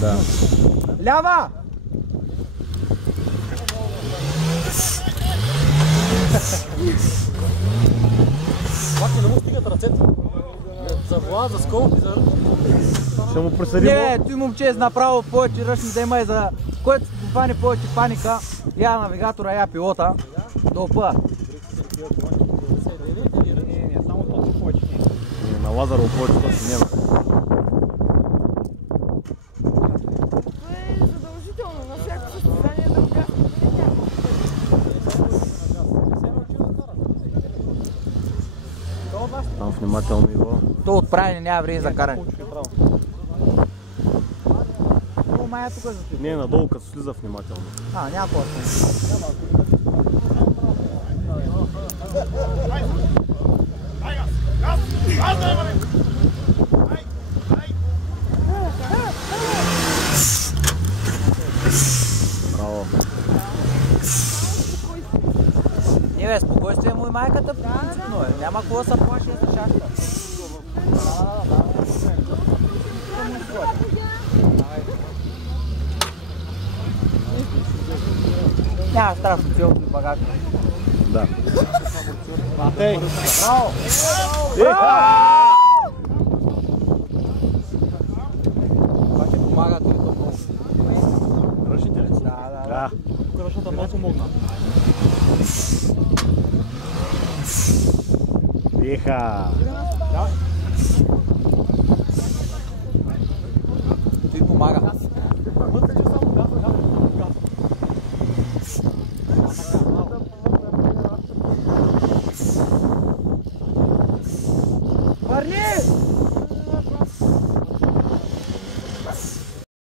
Да. Лява! Пак не му стигат ръцете. За Влад, за Сколп и за... Ще му присъдим... Не, той момче е направо повече ръчни да има и за... Който се попане повече паника, я навигатора, я пилота. До опа. Не, само това повече не. На Лазарово повече това си няма. Това е задължително на всяко състезание да участва. Там внимателно Иво. То отправи няма време за каране. Мая тук е за ти. Не, надолу като слиза внимателно. Няма какво. Браво. Не бе, спокойствие му и майката, принципно е. Няма какво да се плаши за шашка. Няма страшно цялото и багажа. Да. Матей! Браво! Това ти помага да това много. Ръчните ли? Да. Тук ръчната много помогна. Еха! Той помага.